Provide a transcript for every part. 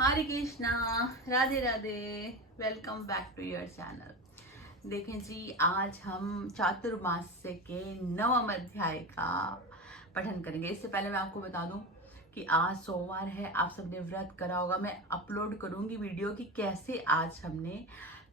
Hare Krishna, Radhe Radhe. Welcome back to your channel. देखें जी, आज हम चातुर्मास्य के 9वें अध्याय का पठन करेंगे। इससे पहले मैं आपको बता दूं कि आज सोमवार है, आप सबने व्रत करा होगा। मैं अपलोड करूंगी वीडियो कि कैसे आज हमने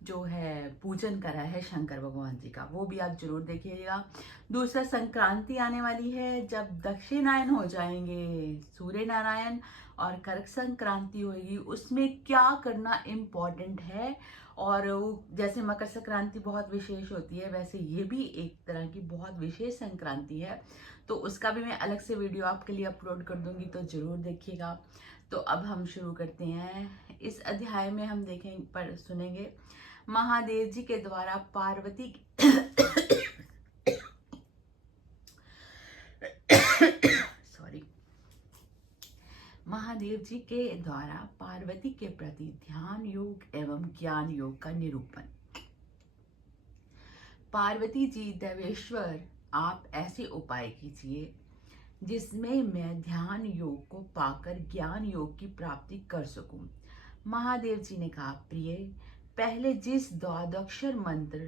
जो है पूजन करा है शंकर भगवान जी का, वो भी आप जरूर देखिएगा। दूसरा, संक्रांति आने वाली है, जब दक्षिणायन हो जाएंगे सूर्य नारायण और कर्क संक्रांति होगी, उसमें क्या करना इम्पोर्टेंट है। और वो जैसे मकर संक्रांति बहुत विशेष होती है, वैसे ये भी एक तरह की बहुत विशेष संक्रांति है, तो उसका भी मैं अलग से वीडियो आपके लिए अपलोड कर दूंगी, तो जरूर देखिएगा। तो अब हम शुरू करते हैं। इस अध्याय में हम देखें पर सुनेंगे महादेव जी के द्वारा पार्वती सॉरी, महादेव जी के द्वारा पार्वती के प्रति ध्यान योग एवं ज्ञान योग का निरूपण। पार्वती जी, देवेश्वर, आप ऐसे उपाय कीजिए जिसमें मैं ध्यान योग को पाकर ज्ञान योग की प्राप्ति कर सकूं। महादेव जी ने कहा, प्रिय, पहले जिस द्वादक्षर मंत्र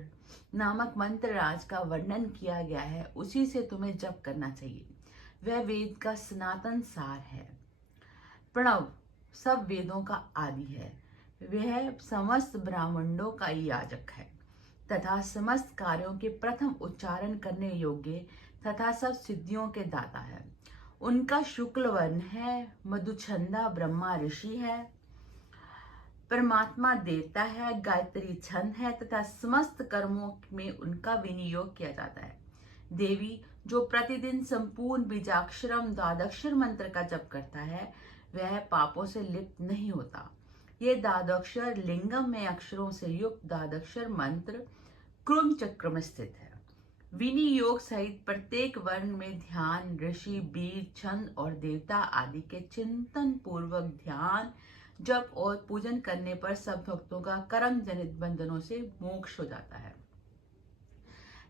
नामक मंत्र राज का वर्णन किया गया है, उसी से तुम्हें जप करना चाहिए। वह वेद का सनातन सार है। प्रणव सब वेदों का आदि है। वह समस्त ब्राह्मणों का याजक है तथा समस्त कार्यों के प्रथम उच्चारण करने योग्य तथा सब सिद्धियों के दाता है। उनका शुक्ल वर्ण है। मधुछंदा ब्रह्मा ऋषि है। परमात्मा देवता है। गायत्री छंद है तथा समस्त कर्मों में उनका विनियोग किया जाता है। देवी, जो प्रतिदिन संपूर्ण बीजाक्षरम द्वादक्षर मंत्र का जप करता है, वह पापों से लिप्त नहीं होता। ये द्वादक्षर लिंगम में अक्षरों से युक्त द्वादक्षर मंत्र क्रुम चक्र में स्थित है। विनियोग सहित प्रत्येक वर्ण में ध्यान, ऋषि, बीज, छंद और देवता आदि के चिंतन पूर्वक ध्यान, जप और पूजन करने पर सब भक्तों का कर्म जनित बंधनों से मोक्ष हो जाता है।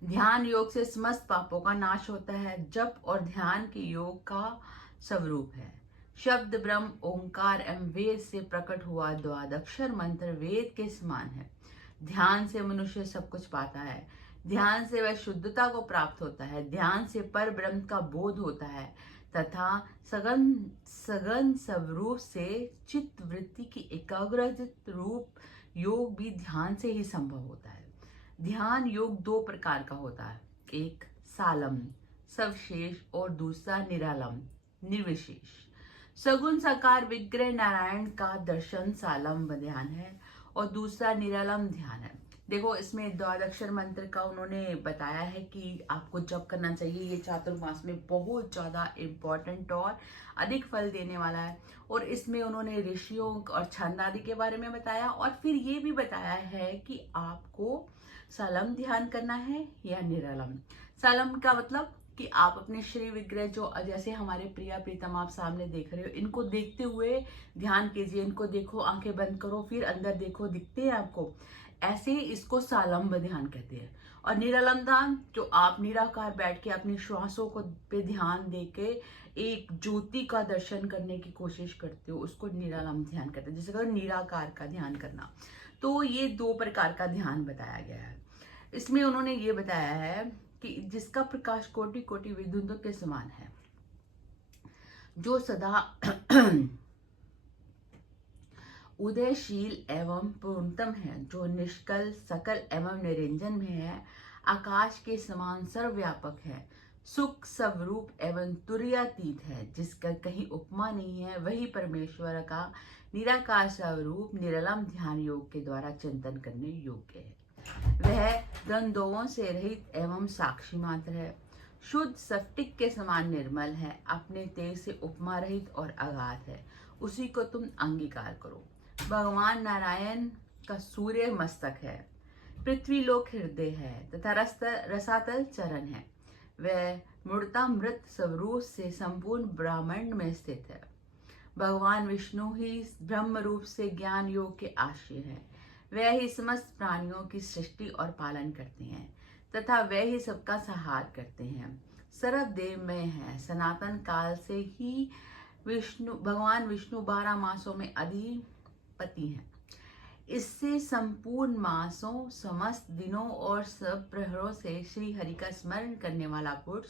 ध्यान योग से समस्त पापों का नाश होता है। जप और ध्यान के योग का स्वरूप है। शब्द ब्रह्म ओंकार एवं वेद से प्रकट हुआ द्वादक्षर मंत्र वेद के समान है। ध्यान से मनुष्य सब कुछ पाता है। ध्यान से वह शुद्धता को प्राप्त होता है। ध्यान से पर ब्रह्म का बोध होता है तथा सघन सघन स्वरूप से चित्त वृत्ति की एकाग्रचित रूप योग भी ध्यान से ही संभव होता है। ध्यान योग दो प्रकार का होता है, एक सालम सविशेष और दूसरा निरालम निर्विशेष। सगुण साकार विग्रह नारायण का दर्शन सालम ध्यान है और दूसरा निरालम ध्यान है। देखो, इसमें द्वादक्षर मंत्र का उन्होंने बताया है कि आपको जप करना चाहिए। ये चातुर्मास में बहुत ज्यादा इम्पोर्टेंट और अधिक फल देने वाला है। और इसमें उन्होंने ऋषियों और छंद आदि के बारे में बताया, और फिर ये भी बताया है कि आपको सालम ध्यान करना है या निरालम। सालम का मतलब कि आप अपने श्री विग्रह, जो जैसे हमारे प्रिया प्रीतम आप सामने देख रहे हो, इनको देखते हुए ध्यान कीजिए। इनको देखो, आंखें बंद करो, फिर अंदर देखो, दिखते हैं आपको, ऐसे इसको सालंब ध्यान कहते हैं। और निरालम ध्यान, जो आप निराकार बैठ के अपनी श्वासों को पे ध्यान देके एक ज्योति का दर्शन करने की कोशिश करते हो, उसको निरालम ध्यान कहते हैं। जैसे कहो निराकार का ध्यान करना। तो ये दो प्रकार का ध्यान बताया गया है। इसमें उन्होंने ये बताया है कि जिसका प्रकाश कोटि कोटि विद्युतों के समान है, जो सदा उदयशील एवं पूर्णतम है, जो निष्कल सकल एवं निरंजन में है, आकाश के समान सर्वव्यापक है, सुख स्वरूप एवं तुर्यातीत है, जिसका कहीं उपमा नहीं है, वही परमेश्वर का निराकार स्वरूप निरलम ध्यान योग के द्वारा चिंतन करने योग्य है। वह द्वंद्वों से रहित एवं साक्षी मात्र है, शुद्ध स्फटिक के समान निर्मल है, अपने तेज से उपमा रहित और अगाध है, उसी को तुम अंगीकार करो। भगवान नारायण का सूर्य मस्तक है, पृथ्वी लोक हृदय है तथा रसातल चरण है। वह मूर्तामृत स्वरूप से संपूर्ण ब्रह्मांड में स्थित है। भगवान विष्णु ही ब्रह्म रूप से ज्ञान योग के आश्रय है। वह ही समस्त प्राणियों की सृष्टि और पालन करते हैं तथा वह ही सबका संहार करते हैं। सर्वदेव में है, सनातन काल से ही भगवान विष्णु 12 मासों में अधिपति हैं। इससे संपूर्ण मासों, समस्त दिनों और सब प्रहरों से श्री हरि का स्मरण करने वाला पुरुष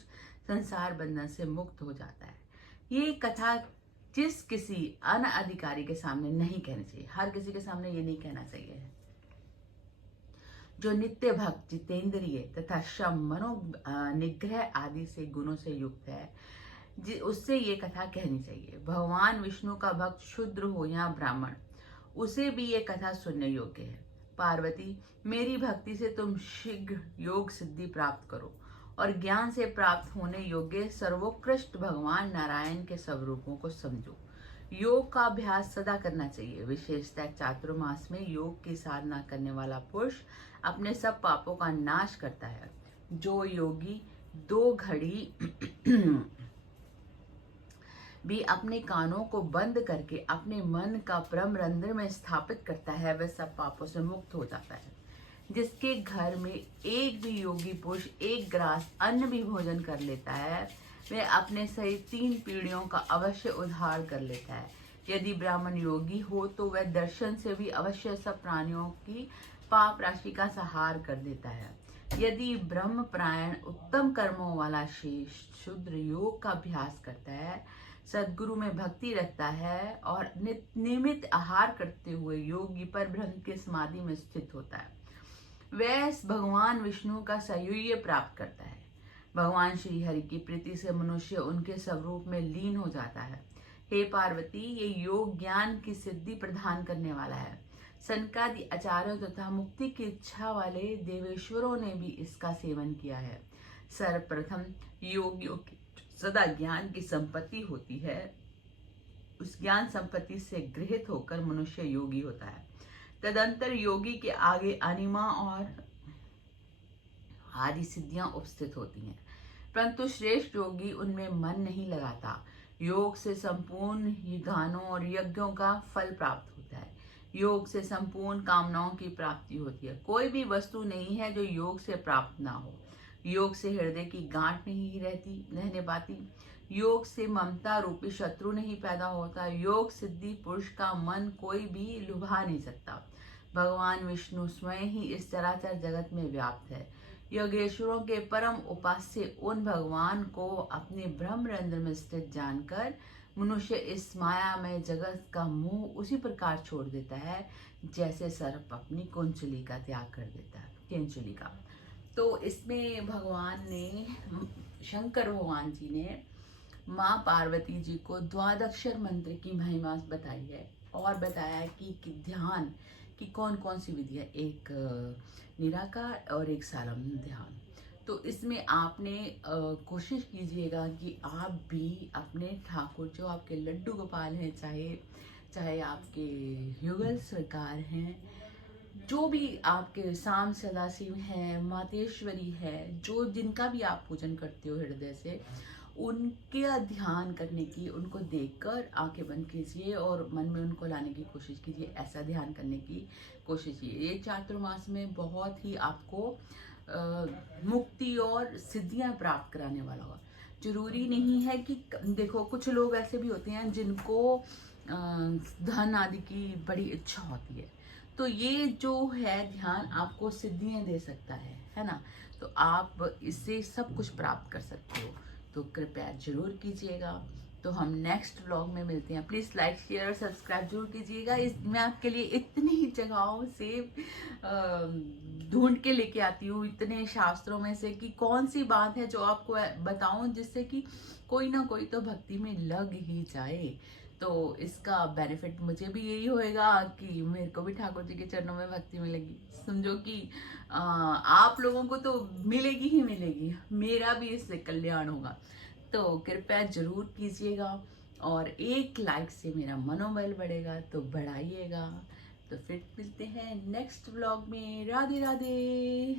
संसार बंधन से मुक्त हो जाता है। ये कथा जिस किसी अनअधिकारी के सामने नहीं कहनी चाहिए, हर किसी के सामने ये नहीं कहना चाहिए। जो नित्य भक्त, जितेंद्रिय तथा शम, मनो निग्रह आदि से गुणों से युक्त है, उससे ये कथा कहनी चाहिए। भगवान विष्णु का भक्त शूद्र हो या ब्राह्मण, उसे भी ये कथा सुनने योग्य है। पार्वती, मेरी भक्ति से तुम शीघ्र योग सिद्धि प्राप्त करो और ज्ञान से प्राप्त होने योग्य सर्वोत्कृष्ट भगवान नारायण के स्वरूपों को समझो। योग का अभ्यास सदा करना चाहिए। विशेषतः चातुर्मास में योग की साधना करने वाला पुरुष अपने सब पापों का नाश करता है। जो योगी 2 घड़ी भी अपने कानों को बंद करके अपने मन का परम रंध्र में स्थापित करता है, वह सब पापों से मुक्त हो जाता है। जिसके घर में एक भी योगी पुरुष 1 ग्रास अन्न भी भोजन कर लेता है, वह अपने सहित 3 पीढ़ियों का अवश्य उद्धार कर लेता है। यदि ब्राह्मण योगी हो तो वह दर्शन से भी अवश्य सब प्राणियों की पाप राशि का संहार कर देता है। यदि ब्रह्म प्रायण उत्तम कर्मों वाला शेष शूद्र योग का अभ्यास करता है, सद्गुरु में भक्ति रखता है और नियमित आहार करते हुए योगी पर ब्रह्म के समाधि में स्थित होता है, वह भगवान विष्णु का सायुज्य प्राप्त करता है। भगवान श्री हरि की प्रीति से मनुष्य उनके स्वरूप में लीन हो जाता है। हे पार्वती, ये योग ज्ञान की सिद्धि प्रदान करने वाला है। सनकादि आचार्यों तथा मुक्ति की इच्छा वाले देवेश्वरों ने भी इसका सेवन किया है। सर्वप्रथम योगियों की सदा ज्ञान की संपत्ति होती है, उस ज्ञान संपत्ति से गृहित होकर मनुष्य योगी होता है। तदंतर योगी के आगे अनिमा और आदि सिद्धियां उपस्थित होती हैं, परंतु श्रेष्ठ योगी उनमें मन नहीं लगाता। योग से संपूर्ण गानों और यज्ञों का फल प्राप्त होता है। योग से संपूर्ण कामनाओं की प्राप्ति होती है। कोई भी वस्तु नहीं है जो योग से प्राप्त ना हो। योग से हृदय की गांठ नहीं रहने पाती। योग से ममता रूपी शत्रु नहीं पैदा होता। योग सिद्धि पुरुष का मन कोई भी लुभा नहीं सकता। भगवान विष्णु स्वयं ही इस चराचर जगत में व्याप्त है। योगेश्वरों के परम उपास्य उन भगवान को अपने ब्रह्म रंध्र में स्थित जानकर मनुष्य इस मायामय जगत का मोह उसी प्रकार छोड़ देता है जैसे सर्प अपनी कुंचली का त्याग कर देता है, केंचुली का। तो इसमें भगवान ने, शंकर भगवान जी ने माँ पार्वती जी को द्वादक्षर मंत्र की महिमा बताई है और बताया कि ध्यान की कौन कौन सी विधि है, एक निराकार और एक सारम्य ध्यान। तो इसमें आपने कोशिश कीजिएगा कि आप भी अपने ठाकुर, जो आपके लड्डू गोपाल हैं, चाहे आपके युगल सरकार हैं, जो भी आपके शाम सदाशिव हैं, मातेश्वरी है, जो जिनका भी आप पूजन करते हो हृदय से, उनके ध्यान करने की, उनको देखकर आंखें बंद कीजिए और मन में उनको लाने की कोशिश कीजिए। ऐसा ध्यान करने की कोशिश कीजिए। ये चातुर्मास में बहुत ही आपको मुक्ति और सिद्धियां प्राप्त कराने वाला होगा। जरूरी नहीं है कि, देखो कुछ लोग ऐसे भी होते हैं जिनको धन आदि की बड़ी इच्छा होती है, तो ये जो है ध्यान आपको सिद्धियां दे सकता है ना। तो आप इससे सब कुछ प्राप्त कर सकते हो। तो कृपया जरूर कीजिएगा। तो हम नेक्स्ट व्लॉग में मिलते हैं। प्लीज़ लाइक, शेयर और सब्सक्राइब जरूर कीजिएगा। मैं आपके लिए इतनी जगहों से ढूंढ के लेके आती हूँ, इतने शास्त्रों में से, कि कौन सी बात है जो आपको बताऊं जिससे कि कोई ना कोई तो भक्ति में लग ही जाए। तो इसका बेनिफिट मुझे भी यही होएगा कि मेरे को भी ठाकुर जी के चरणों में भक्ति मिलेगी। समझो कि आप लोगों को तो मिलेगी ही मिलेगी, मेरा भी इससे कल्याण होगा। तो कृपया जरूर कीजिएगा और एक लाइक से मेरा मनोबल बढ़ेगा, तो बढ़ाइएगा। तो फिर मिलते हैं नेक्स्ट व्लॉग में। राधे राधे।